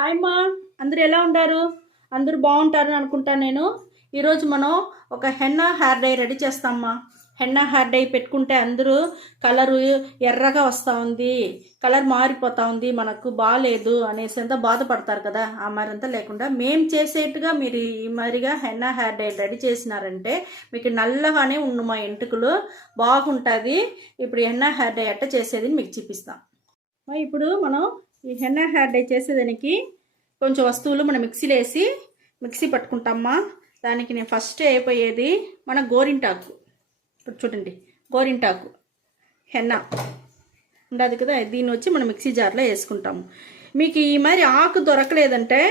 Hi మా, అందరూ ఎలా ఉంటారు? అందరూ బాగుంటారని అనుకుంటాను నేను. ఈరోజు మనం ఒక హెన్నా హెయిర్ డై రెడీ చేస్తామ్మా. హెన్నా హెయిర్ డై పెట్టుకుంటే అందరూ కలరు ఎర్రగా వస్తూ ఉంది, కలర్ మారిపోతూ ఉంది, మనకు బాగాలేదు అనేసి అంతా బాధపడతారు కదా. ఆ మరంతా లేకుండా మేము చేసేట్టుగా మీరు ఈ మరిగా హెన్నా హెయిర్ డై రెడీ చేసినారంటే మీకు నల్లగానే ఉండు మా ఎంటుకలు బాగుంటుంది. ఇప్పుడు హెన్నా హెయిర్ డై ఎట్ట చేసేది మీకు చూపిస్తాం. ఇప్పుడు మనం ఈ హెన్నా హెయిర్ డై చేసేదానికి కొంచెం వస్తువులు మనం మిక్సీలో వేసి మిక్సీ పట్టుకుంటామా. దానికి నేను ఫస్ట్ అయిపోయేది మన గోరింటాకు. ఇప్పుడు చూడండి, గోరింటాకు హెన్నా ఉండదు కదా, దీన్ని వచ్చి మనం మిక్సీ జార్లో వేసుకుంటాము. మీకు ఈ మరి ఆకు దొరకలేదంటే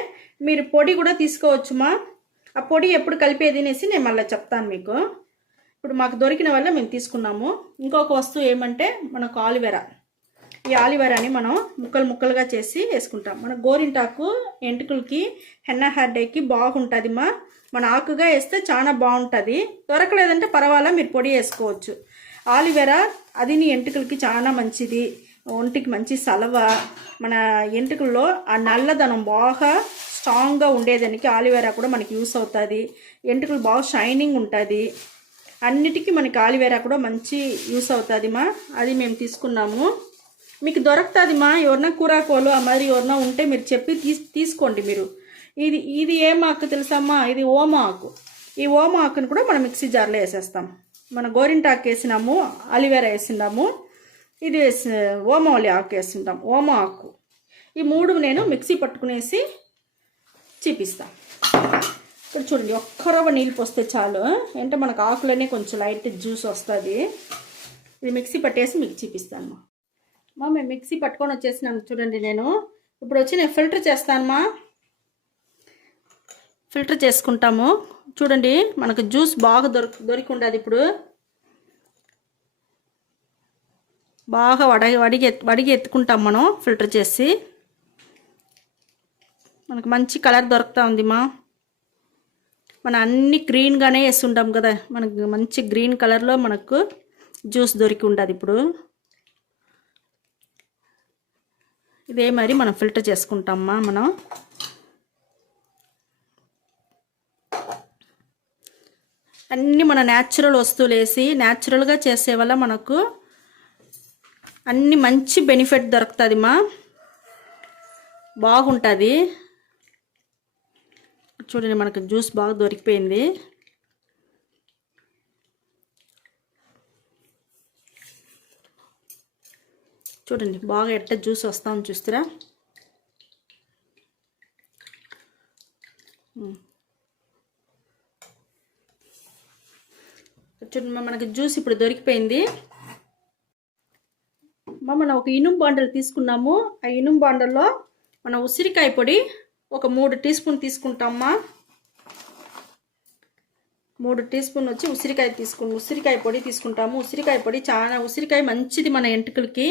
మీరు పొడి కూడా తీసుకోవచ్చుమా. ఆ పొడి ఎప్పుడు కలిపేది అనేసి నేను మళ్ళీ చెప్తాను మీకు. ఇప్పుడు మాకు దొరికిన వల్ల మేము తీసుకున్నాము. ఇంకొక వస్తువు ఏమంటే మనకు ఆలివేరా. ఈ ఆలివేరాని మనం ముక్కలు ముక్కలుగా చేసి వేసుకుంటాం. మన గోరింటాకు ఎంటుకలకి హెన్నా హెయిర్ డైకి బాగుంటుంది మా. మన ఆకుగా వేస్తే చాలా బాగుంటుంది. దొరకలేదంటే పర్వాలా, మీరు పొడి వేసుకోవచ్చు. ఆలివేరా అది నీ ఎంటుకలకి చాలా మంచిది, ఒంటికి మంచి సలవ. మన ఎంటుకల్లో ఆ నల్లదనం బాగా స్ట్రాంగ్గా ఉండేదానికి ఆలివేరా కూడా మనకి యూస్ అవుతుంది. ఎంటుకలు బాగా షైనింగ్ ఉంటుంది. అన్నిటికీ మనకి ఆలివేరా కూడా మంచి యూస్ అవుతుంది మా. అది మేము తీసుకున్నాము. మీకు దొరుకుతుంది మా. ఎవరన్నా కూరాకోలు ఆ మరి ఎవరన్నా ఉంటే మీరు చెప్పి తీసుకోండి మీరు. ఇది ఏం ఆకు తెలుసమ్మా? ఇది ఓమ ఆకు. ఈ ఓమ ఆకును కూడా మనం మిక్సీ జార్లో వేసేస్తాం. మన గోరింటాకు వేసినాము, అలివేరా వేసినాము, ఇది ఓమవల్లి ఆకు వేసింటాం, ఓమ ఆకు. ఈ మూడు నేను మిక్సీ పట్టుకునేసి చూపిస్తాను. ఇక్కడ చూడండి, ఒక్క రవ్వ నీళ్ళు పోస్తే చాలు. అంటే మనకు ఆకులనే కొంచెం లైట్ జ్యూస్ వస్తుంది. ఇది మిక్సీ పట్టేసి మీకు చూపిస్తాను మా. మేము మిక్సీ పట్టుకొని వచ్చేసినాను చూడండి. నేను ఇప్పుడు వచ్చి నేను ఫిల్టర్ చేస్తానమ్మా. ఫిల్టర్ చేసుకుంటాము. చూడండి, మనకు జ్యూస్ బాగా దొరికి ఉండదు. ఇప్పుడు బాగా వడిగి ఎత్తుకుంటాం మనం ఫిల్టర్ చేసి. మనకు మంచి కలర్ దొరుకుతూ ఉంది మా. మనం అన్ని గ్రీన్గానే వేస్తుంటాం కదా, మనకు మంచి గ్రీన్ కలర్లో మనకు జ్యూస్ దొరికి ఉండదు. ఇప్పుడు ఇదే మరి మనం ఫిల్టర్ చేసుకుంటామా. మనం అన్నీ మన న్యాచురల్ వస్తువులు వేసి న్యాచురల్గా చేసే వల్ల మనకు అన్ని మంచి బెనిఫిట్ దొరుకుతుంది మా, బాగుంటుంది. చూడండి, మనకు జ్యూస్ బాగా దొరికిపోయింది. చూడండి బాగా ఎట్ట జ్యూస్ వస్తామని చూస్తారా. చూడండి, మనకి జ్యూస్ ఇప్పుడు దొరికిపోయింది. మనం ఒక ఇనుము బాండలు తీసుకున్నాము. ఆ ఇనుము బాండల్లో మన ఉసిరికాయ పొడి ఒక 3 టీ స్పూన్ తీసుకుంటామా. 3 టీ స్పూన్ వచ్చి ఉసిరికాయ పొడి తీసుకుంటాము. ఉసిరికాయ పొడి చాలా, ఉసిరికాయ మంచిది మన ఎంటుకలకి.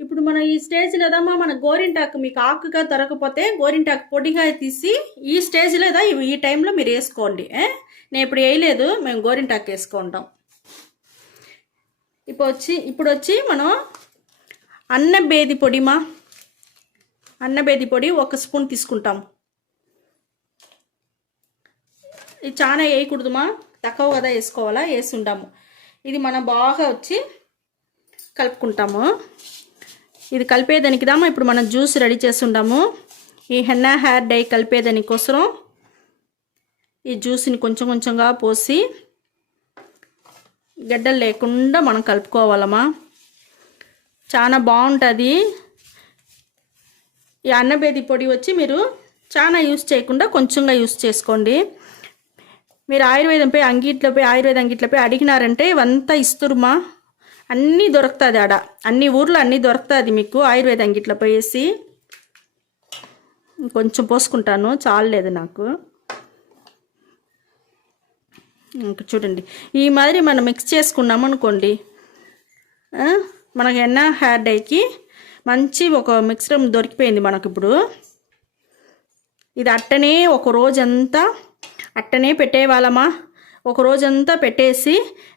ఇప్పుడు మనం ఈ స్టేజ్లో ఏదమ్మా మన గోరింటాకు మీకు ఆకుగా దొరకపోతే గోరింటాకు పొడిగా తీసి ఈ స్టేజ్లో ఏదో ఈ టైంలో మీరు వేసుకోండి. నేను ఇప్పుడు వేయలేదు, మేము గోరింటాకు వేసుకుంటాం. ఇప్పుడు వచ్చి మనం అన్నబేది పొడి మా. అన్నబేది పొడి 1 స్పూన్ తీసుకుంటాం. ఇది చాలా వేయకూడదు మా, తక్కువ కదా వేసుకోవాలా, వేసి ఉంటాము. ఇది మనం బాగా వచ్చి కలుపుకుంటాము. ఇది కలిపేదానికి దామా ఇప్పుడు మనం జ్యూస్ రెడీ చేసి ఉంటాము. ఈ హెన్నా హెయిర్ డై కలిపేదానికోసం ఈ జ్యూస్ని కొంచెం కొంచెంగా పోసి గడ్డలు లేకుండా మనం కలుపుకోవాలమ్మా. చాలా బాగుంటుంది. ఈ అన్నబేది పొడి వచ్చి మీరు చాలా యూస్ చేయకుండా కొంచెంగా యూస్ చేసుకోండి. మీరు ఆయుర్వేద అంగిట్లపై అడిగినారంటే ఇవంతా ఇస్తురుమా. అన్నీ దొరుకుతుంది ఆడ, అన్ని ఊర్లో అన్నీ దొరుకుతుంది మీకు. ఆయుర్వేద అంగిట్లపై వేసి కొంచెం పోసుకుంటాను, చాలలేదు నాకు. ఇంకా చూడండి, ఈ మాదిరి మనం మిక్స్ చేసుకున్నాం అనుకోండి, మనకు హెన్నా హెయిర్ డైకి మంచి ఒక మిక్సర్ దొరికిపోయింది మనకు. ఇప్పుడు ఇది అట్టనే ఒక రోజంతా అట్టనే పెట్టేవాళ్ళమా. ఒక రోజంతా పెట్టేసి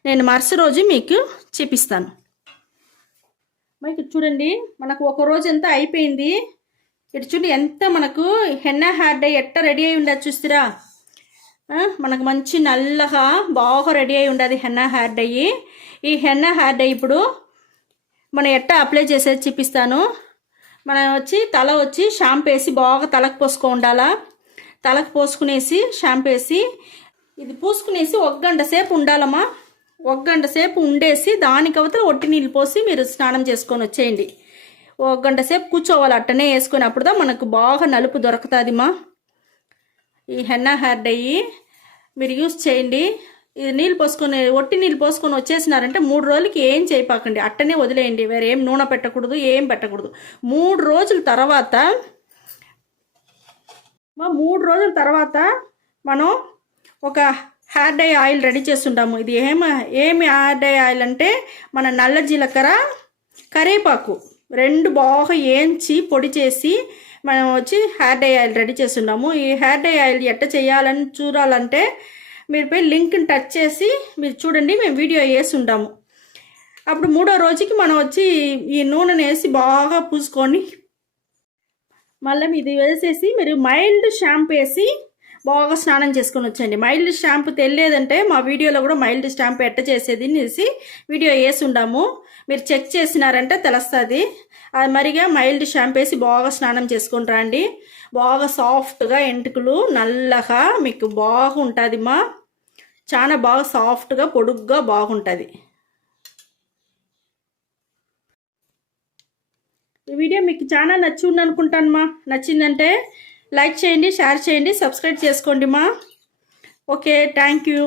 నేను మరుసటి రోజు మీకు చూపిస్తాను. మీకు చూడండి, మనకు ఒక రోజంతా అయిపోయింది. ఇటు చూడు ఎంత మనకు హెన్నా హెయిర్ డై ఎట్ట రెడీ అయి ఉండదు చూస్తారా. మనకు మంచి నల్లగా బాగా రెడీ అయి ఉండదు హెన్నా హెయిర్ డై. ఈ హెన్నా హెయిర్ డై ఇప్పుడు మనం ఎట్ట అప్లై చేసేది చూపిస్తాను. మనం తల షాంపూ వేసి బాగా తలకు పోసుకో ఉండాలా. తలకు పోసుకునేసి షాంపూ వేసి ఇది పూసుకునేసి 1 గంట సేపు ఉండాలమ్మా. 1 గంట సేపు ఉండేసి దానికి అవతల ఒట్టి నీళ్ళు పోసి మీరు స్నానం చేసుకొని వచ్చేయండి. 1 గంట సేపు కూర్చోవాలి అట్టనే వేసుకొని, అప్పుడుదా మనకు బాగా నలుపు దొరుకుతుందిమా. ఈ హెన్నా హెయిర్ డై మీరు యూస్ చేయండి. ఇది నీళ్ళు పోసుకొని ఒట్టి నీళ్ళు పోసుకొని వచ్చేసినారంటే 3 రోజులకి ఏం చేయపాకండి, అట్టనే వదిలేయండి. వేరే ఏం నూనె పెట్టకూడదు, ఏం పెట్టకూడదు. 3 రోజుల తర్వాత మనం ఒక హెయిర్ డై ఆయిల్ రెడీ చేస్తుంటాము. ఇది ఏమి హెయిర్ డై ఆయిల్ అంటే మన నల్ల జీలకర్ర, కరివేపాకు 2 బాగా ఏంచి పొడి చేసి మనం హెయిర్ డై ఆయిల్ రెడీ చేస్తున్నాము. ఈ హెయిర్ డై ఆయిల్ ఎట్ట చేయాలని చూడాలంటే మీరు పోయి లింక్ని టచ్ చేసి మీరు చూడండి, మేము వీడియో వేసి ఉంటాము. అప్పుడు 3వ రోజుకి మనం ఈ నూనెను వేసి బాగా పూసుకొని మళ్ళీ ఇది వేసేసి మీరు మైల్డ్ షాంపూ వేసి బాగా స్నానం చేసుకొని వచ్చండి. మైల్డ్ షాంపూ తెలియదంటే మా వీడియోలో కూడా మైల్డ్ షాంపూ ఎట్ట చేసేది అనేసి వీడియో వేసి ఉండాము. మీరు చెక్ చేసినారంటే తెలుస్తుంది. అది మరిగా మైల్డ్ షాంపూ వేసి బాగా స్నానం చేసుకొని రండి. బాగా సాఫ్ట్గా ఎంటుకలు నల్లగా మీకు బాగుంటుందిమా. చాలా బాగా సాఫ్ట్గా పొడుగ్గా బాగుంటుంది. ఈ వీడియో మీకు చాలా నచ్చింది అనుకుంటానమ్మా. నచ్చిందంటే లైక్ చేయండి, షేర్ చేయండి, సబ్స్క్రైబ్ చేసుకోండి మా. Okay, thank you.